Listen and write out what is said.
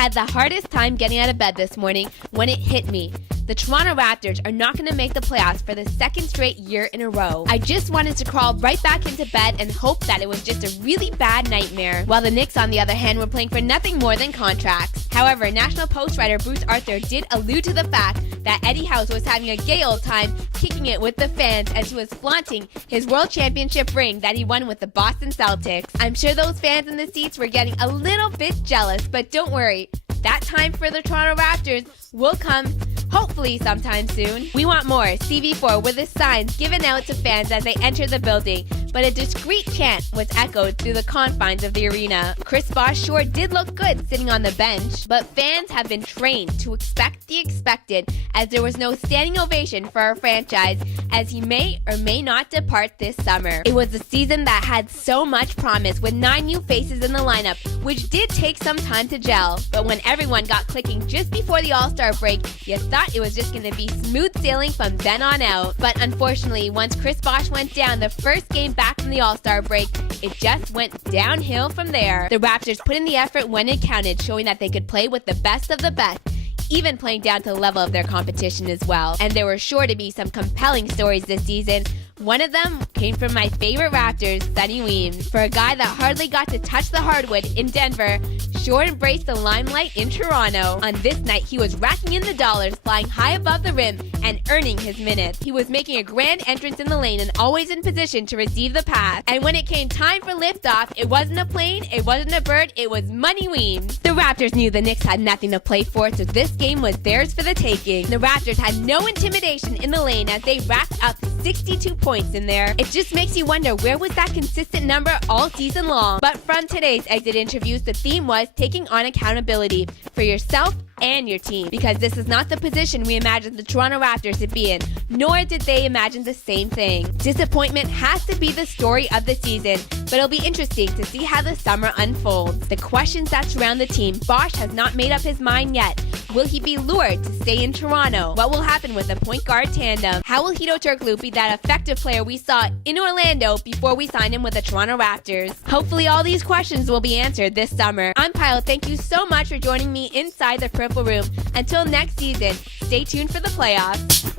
had the hardest time getting out of bed this morning when it hit me. The Toronto Raptors are not going to make the playoffs for the second straight year in a row. I just wanted to crawl right back into bed and hope that it was just a really bad nightmare, while the Knicks, on the other hand, were playing for nothing more than contracts. However, National Post writer Bruce Arthur did allude to the fact that Eddie House was having a gay old time kicking it with the fans as he was flaunting his World Championship ring that he won with the Boston Celtics. I'm sure those fans in the seats were getting a little bit jealous, but don't worry, that time for the Toronto Raptors will come hopefully sometime soon. We want more CV4 with the signs given out to fans as they enter the building, but a discreet chant was echoed through the confines of the arena. Chris Bosh sure did look good sitting on the bench, but fans have been trained to expect the expected, as there was no standing ovation for our franchise as he may or may not depart this summer. It was a season that had so much promise with 9 new faces in the lineup, which did take some time to gel, but when everyone got clicking just before the All-Star break, you thought it was just going to be smooth sailing from then on out. But unfortunately, once Chris Bosh went down the first game back from the All-Star break, it just went downhill from there. The Raptors put in the effort when it counted, showing that they could play with the best of the best, even playing down to the level of their competition as well. And there were sure to be some compelling stories this season. One of them came from my favorite Raptors, Sonny Weems. For a guy that hardly got to touch the hardwood in Denver, sure embraced the limelight in Toronto. On this night, he was racking in the dollars, flying high above the rim, and earning his minutes. He was making a grand entrance in the lane and always in position to receive the pass. And when it came time for liftoff, it wasn't a plane, it wasn't a bird, it was Money Weems. The Raptors knew the Knicks had nothing to play for, so this game was theirs for the taking. The Raptors had no intimidation in the lane as they racked up 62 points in there. It just makes you wonder, where was that consistent number all season long? But from today's exit interviews, the theme was taking on accountability for yourself and your team, because this is not the position we imagined the Toronto Raptors to be in, nor did they imagine the same thing. Disappointment has to be the story of the season, but it'll be interesting to see how the summer unfolds. The questions that surround the team, Bosh has not made up his mind yet. Will he be lured to stay in Toronto? What will happen with the point guard tandem? How will Hedo Turkoglu be that effective player we saw in Orlando before we signed him with the Toronto Raptors? Hopefully all these questions will be answered this summer. I'm Kyle. Thank you so much for joining me inside the Purple Room. Until next season, stay tuned for the playoffs.